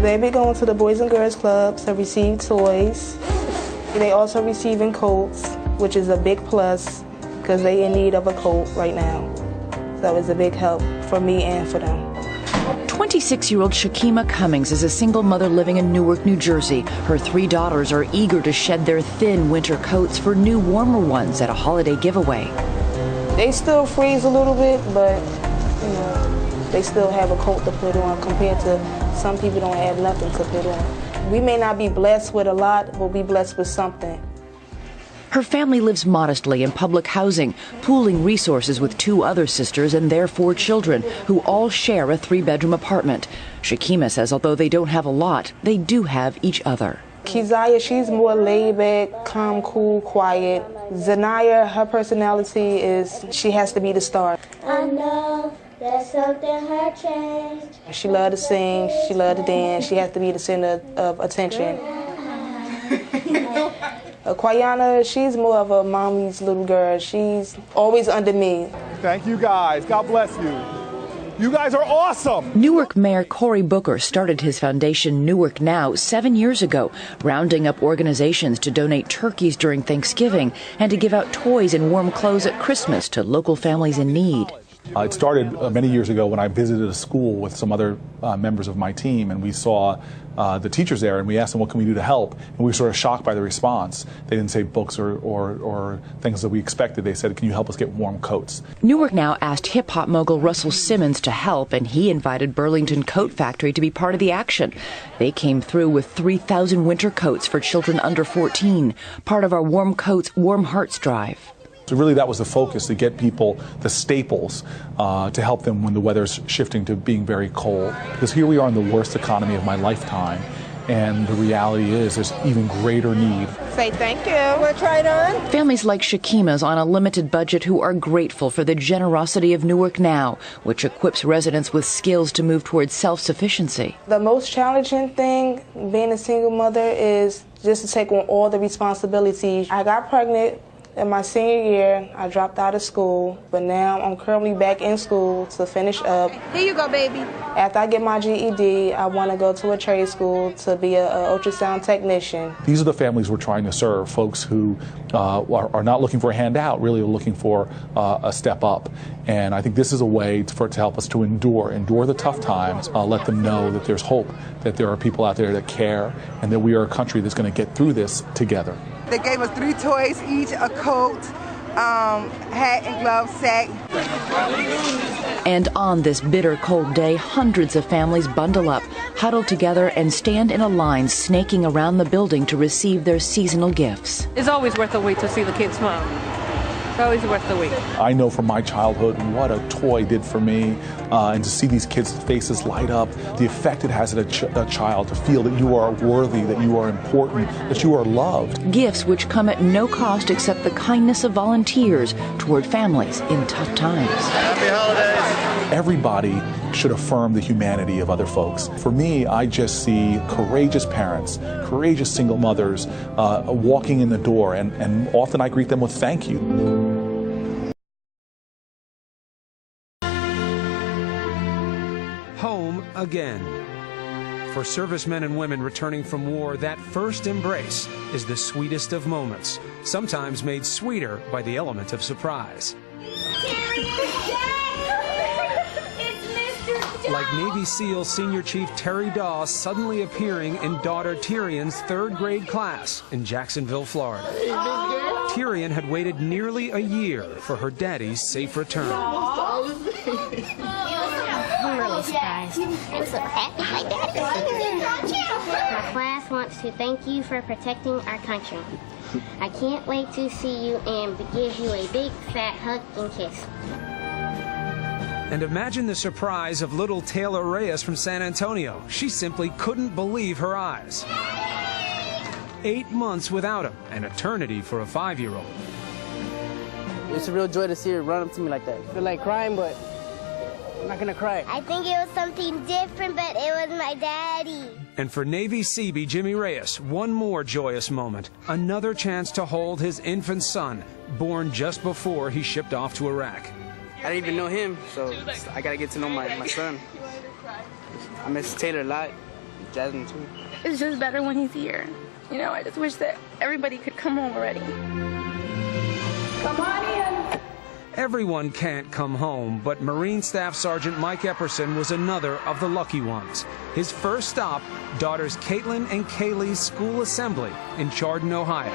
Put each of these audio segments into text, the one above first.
They be going to the Boys and Girls Clubs to receive toys. They also receiving coats, which is a big plus because they in need of a coat right now. So it's a big help for me and for them. 26-year-old Shakima Cummings is a single mother living in Newark, New Jersey. Her 3 daughters are eager to shed their thin winter coats for new, warmer ones at a holiday giveaway. They still freeze a little bit, but you know, they still have a coat to put on compared to some people don't have nothing to put on. We may not be blessed with a lot, but we blessed with something. Her family lives modestly in public housing, pooling resources with 2 other sisters and their 4 children, who all share a 3-bedroom apartment. Shakima says although they don't have a lot, they do have each other. Keziah, she's more laid back, calm, cool, quiet. Zanaya, her personality is she has to be the star. I know that something had changed. She loves to sing, she loves to dance, she has to be the center of attention. Quayana, she's more of a mommy's little girl. She's always under me. Thank you guys. God bless you. You guys are awesome. Newark Mayor Cory Booker started his foundation Newark Now 7 years ago, rounding up organizations to donate turkeys during Thanksgiving and to give out toys and warm clothes at Christmas to local families in need. It started many years ago when I visited a school with some other members of my team, and we saw the teachers there, and we asked them, what can we do to help? And we were sort of shocked by the response. They didn't say books or things that we expected. They said, can you help us get warm coats? Newark Now asked hip-hop mogul Russell Simmons to help, and he invited Burlington Coat Factory to be part of the action. They came through with 3,000 winter coats for children under 14, part of our Warm Coats, Warm Hearts drive. So really that was the focus, to get people the staples to help them when the weather's shifting to being very cold. Because here we are in the worst economy of my lifetime, and the reality is there's even greater need. Say thank you. We'll try it on. Families like Shakima's on a limited budget who are grateful for the generosity of Newark Now, which equips residents with skills to move towards self-sufficiency. The most challenging thing being a single mother is just to take on all the responsibilities. I got pregnant in my senior year. I dropped out of school, but now I'm currently back in school to finish up. Here you go, baby. After I get my GED, I want to go to a trade school to be an ultrasound technician. These are the families we're trying to serve, folks who are not looking for a handout, really looking for a step up. And I think this is a way to help us to endure the tough times, let them know that there's hope, that there are people out there that care, and that we are a country that's going to get through this together. They gave us 3 toys each, a coat, hat and glove set. And on this bitter cold day, hundreds of families bundle up, huddle together, and stand in a line snaking around the building to receive their seasonal gifts. It's always worth the wait to see the kids smile. It's always worth the wait. I know from my childhood what a toy did for me, and to see these kids' faces light up, the effect it has on a child to feel that you are worthy, that you are important, that you are loved. Gifts which come at no cost except the kindness of volunteers toward families in tough times. Happy holidays! Everybody should affirm the humanity of other folks. For me, I just see courageous parents, courageous single mothers walking in the door, and often I greet them with thank you. Home again. For servicemen and women returning from war, that first embrace is the sweetest of moments, sometimes made sweeter by the element of surprise. Like Navy SEAL Senior Chief Terry Dawes suddenly appearing in daughter Tyrion's 3rd grade class in Jacksonville, Florida. Tyrion had waited nearly a year for her daddy's safe return. I'm really surprised. I'm so happy my dad is here. My class wants to thank you for protecting our country. I can't wait to see you and give you a big fat hug and kiss. And imagine the surprise of little Taylor Reyes from San Antonio. She simply couldn't believe her eyes. 8 months without him, an eternity for a 5-year-old. It's a real joy to see her run up to me like that. I feel like crying, but I'm not gonna cry. I think it was something different, but it was my daddy. And for Navy Seabee Jimmy Reyes, one more joyous moment. Another chance to hold his infant son, born just before he shipped off to Iraq. I didn't even know him, so I gotta get to know my son. I miss Taylor a lot. Jasmine too. It's just better when he's here. You know, I just wish that everybody could come home already. Come on in. Everyone can't come home, but Marine Staff Sergeant Mike Epperson was another of the lucky ones. His first stop, daughters Caitlin and Kaylee's school assembly in Chardon, Ohio.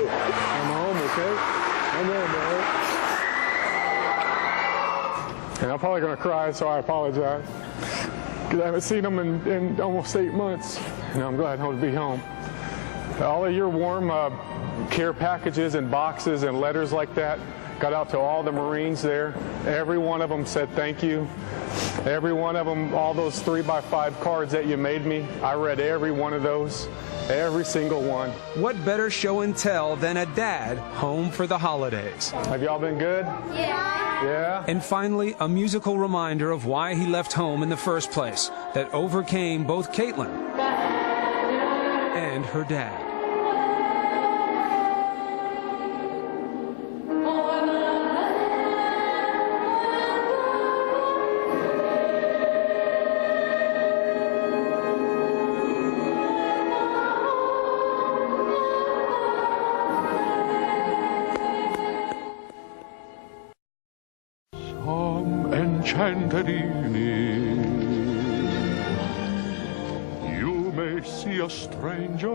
I'm home, okay? I'm home, man. And I'm probably going to cry, so I apologize. Because I haven't seen them in almost 8 months. And I'm glad to be home. All of your warm care packages and boxes and letters like that got out to all the Marines there. Every one of them said thank you. Every one of them, all those 3x5 cards that you made me, I read every one of those. Every single one. What better show and tell than a dad home for the holidays? Have y'all been good? Yeah. Yeah? And finally, a musical reminder of why he left home in the first place, that overcame both Caitlin and her dad. Enchanted evening, you may see a stranger,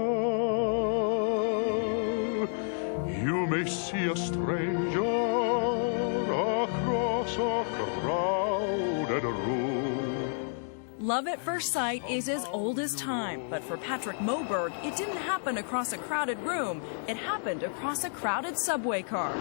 you may see a stranger across a crowded room. Love at first sight is as old as time, but for Patrick Moberg, it didn't happen across a crowded room. It happened across a crowded subway car.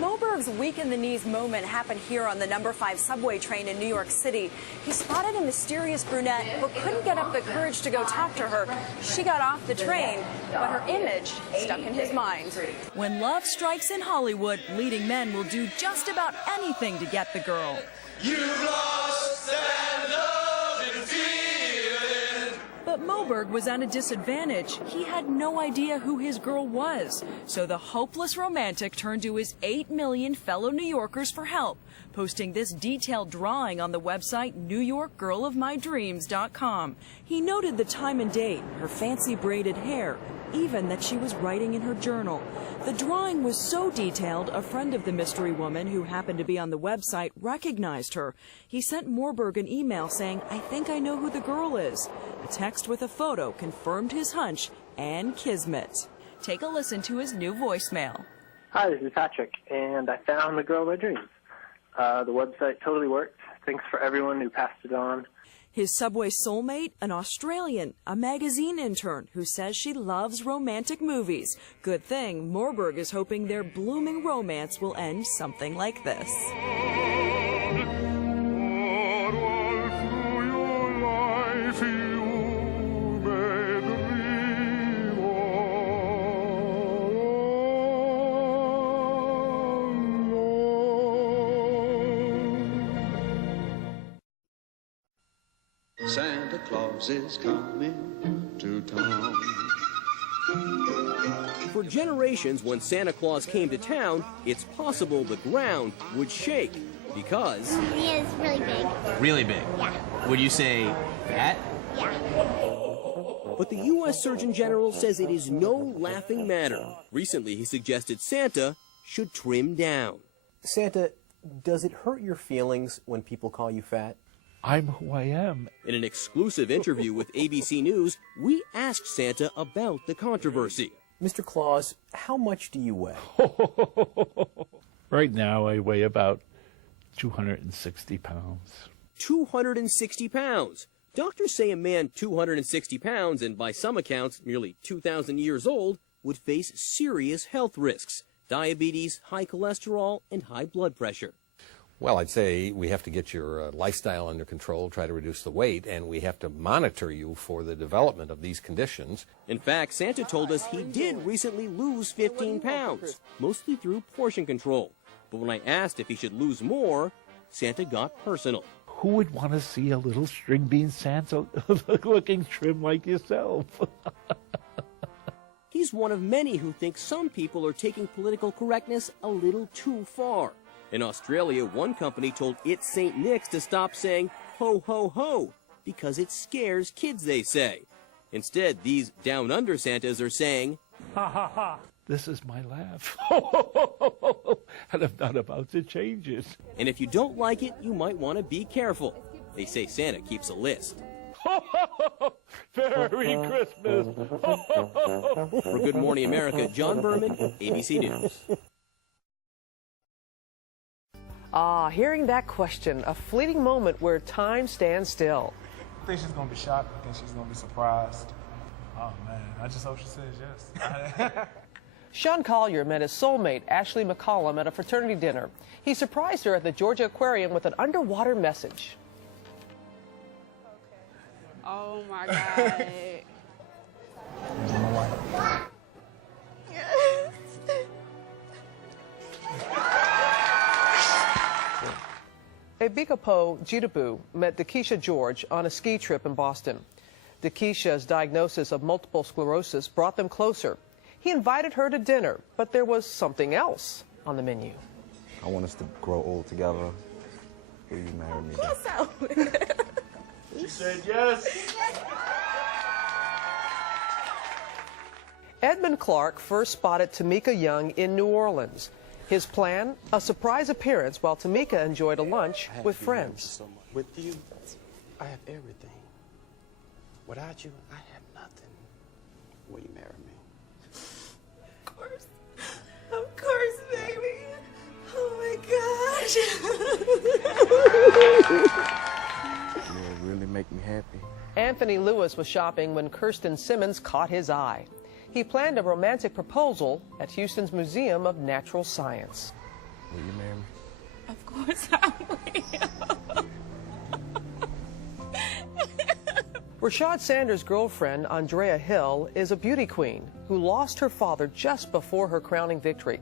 Moberg's weak-in-the-knees moment happened here on the number 5 subway train in New York City. He spotted a mysterious brunette but couldn't get up the courage to go talk to her. She got off the train, but her image stuck in his mind. When love strikes in Hollywood, leading men will do just about anything to get the girl. You've lost that loving feeling. But Moberg was at a disadvantage. He had no idea who his girl was. So the hopeless romantic turned to his 8 million fellow New Yorkers for help, posting this detailed drawing on the website NewYorkGirlOfMyDreams.com. He noted the time and date, her fancy braided hair, even that she was writing in her journal. The drawing was so detailed, a friend of the mystery woman who happened to be on the website recognized her. He sent Moberg an email saying, "I think I know who the girl is." A text with a photo confirmed his hunch and kismet. Take a listen to his new voicemail. Hi, this is Patrick, and I found the girl of my dreams. The website totally worked. Thanks for everyone who passed it on. His subway soulmate, an Australian, a magazine intern who says she loves romantic movies. Good thing Moberg is hoping their blooming romance will end something like this. Santa Claus is coming to town. For generations, when Santa Claus came to town, it's possible the ground would shake because... He is really big. Really big? Yeah. Would you say fat? Yeah. But the U.S. Surgeon General says it is no laughing matter. Recently, he suggested Santa should trim down. Santa, does it hurt your feelings when people call you fat? I'm who I am. In an exclusive interview with ABC News, we asked Santa about the controversy. Mr. Claus, how much do you weigh? Right now, I weigh about 260 pounds. 260 pounds. Doctors say a man 260 pounds and by some accounts nearly 2,000 years old would face serious health risks: diabetes, high cholesterol, and high blood pressure. Well, I'd say we have to get your lifestyle under control, try to reduce the weight, and we have to monitor you for the development of these conditions. In fact, Santa told us he did recently lose 15 pounds, mostly through portion control. But when I asked if he should lose more, Santa got personal. Who would want to see a little string bean Santa looking trim like yourself? He's one of many who think some people are taking political correctness a little too far. In Australia, one company told its St. Nick's to stop saying ho, ho, ho, because it scares kids, they say. Instead, these down-under Santas are saying, ha, ha, ha. This is my laugh. And I'm not about to change it. And if you don't like it, you might want to be careful. They say Santa keeps a list. Merry Christmas. For Good Morning America, John Berman, ABC News. Hearing that question, a fleeting moment where time stands still. I think she's going to be shocked. I think she's going to be surprised. Oh, man. I just hope she says yes. Sean Collier met his soulmate, Ashley McCollum, at a fraternity dinner. He surprised her at the Georgia Aquarium with an underwater message. Oh, my God. Ebikapo Jidabu met Dakisha George on a ski trip in Boston. Dakisha's diagnosis of multiple sclerosis brought them closer. He invited her to dinner, but there was something else on the menu. I want us to grow old together. Will you marry me? She said yes. Edmund Clark first spotted Tamika Young in New Orleans. His plan, a surprise appearance while Tamika enjoyed a lunch with friends. With you, I have everything. Without you, I have nothing. Will you marry me? Of course, baby. Oh my gosh. You really make me happy. Anthony Lewis was shopping when Kirsten Simmons caught his eye. He planned a romantic proposal at Houston's Museum of Natural Science. Will you marry me? Of course I will. Rashad Sanders' girlfriend, Andrea Hill, is a beauty queen who lost her father just before her crowning victory.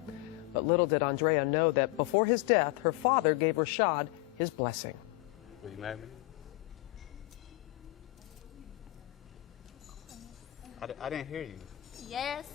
But little did Andrea know that before his death, her father gave Rashad his blessing. Will you marry me? I didn't hear you. Yes.